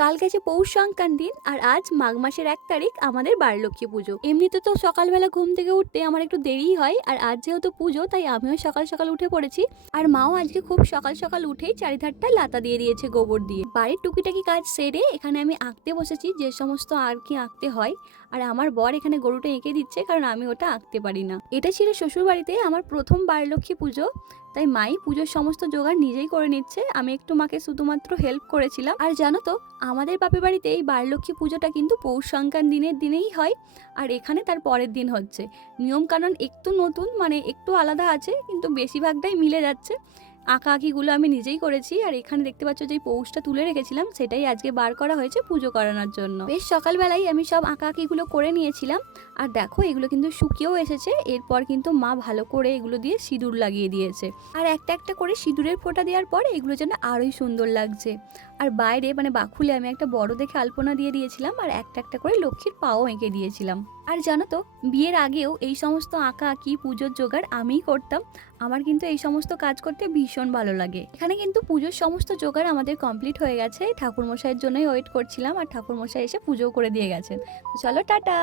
কাল গেছে পৌষ সংক্রান্তি আর আজ মাঘ মাসের 1 তারিখ আমাদের বারলক্ষ্মী পুজো। এমনিতে তো সকালবেলা ঘুম থেকে উঠতে আমার একটু দেরিই হয়, আর আজ যেহেতু পুজো তাই আমিও সকাল সকাল উঠে পড়েছি। আর মাও আজকে খুব সকাল সকাল উঠেই চারিধারটা লাতা দিয়ে দিয়েছে গোবর দিয়ে। বাড়ির টুকিটাকি কাজ সেরে এখানে আমি আঁকতে বসেছি, যে সমস্ত আর কি আঁকতে হয়। আর আমার বর এখানে গরুটা এঁকে দিচ্ছে, কারণ আমি ওটা আঁকতে পারি না। এটা ছিল শ্বশুর বাড়িতে আমার প্রথম বারলক্ষ্মী পুজো, তাই মাই পুজোর সমস্ত জোগাড় নিজেই করে নিচ্ছে। আমি একটু মাকে শুধুমাত্র হেল্প করেছিলাম। আর জানো তো, আমাদের বাপের বাড়িতে এই বারলক্ষ্মী পুজোটা কিন্তু পৌষ সংক্রান্তির দিনেই হয়, আর এখানে তার পরের দিন হচ্ছে। নিয়ম কানুন একটু নতুন, মানে একটু আলাদা আছে, কিন্তু বেশিরভাগটাই মিলে যাচ্ছে। আঁকা আঁকিগুলো আমি নিজেই করেছি, আর এখানে দেখতে পাচ্ছ যে পৌষটা তুলে রেখেছিলাম সেটাই আজকে বার করা হয়েছে পুজো করানোর জন্য। বেশ সকালবেলাই আমি সব আঁকা আঁকিগুলো করে নিয়েছিলাম। আর দেখো, এগুলো কিন্তু শুকিয়েও এসেছে। এরপর কিন্তু মা ভালো করে এগুলো দিয়ে সিঁদুর লাগিয়ে দিয়েছে। আর একটা একটা করে সিঁদুরের ফোঁটা দেওয়ার পর এগুলো যেন আরোই সুন্দর লাগছে। আর বাইরে মানে বাকুলে আমি একটা বড় দেখে আলপনা দিয়ে দিয়েছিলাম, আর একটা একটা করে লক্ষ্মীর পাও এঁকে দিয়েছিলাম। আর জানো তো, বিয়ের আগেও এই সমস্ত আঁকা আঁকি পুজোর জোগাড় আমিই করতাম। আমার কিন্তু এই সমস্ত কাজ করতে ভীষণ ভালো লাগে। এখানে কিন্তু পুজোর সমস্ত জোগাড় আমাদের কমপ্লিট হয়ে গেছে। ঠাকুরমশাইয়ের জন্যই ওয়েট করছিলাম, আর ঠাকুরমশাই এসে পুজো করে দিয়ে গেছেন। চলো টাটা।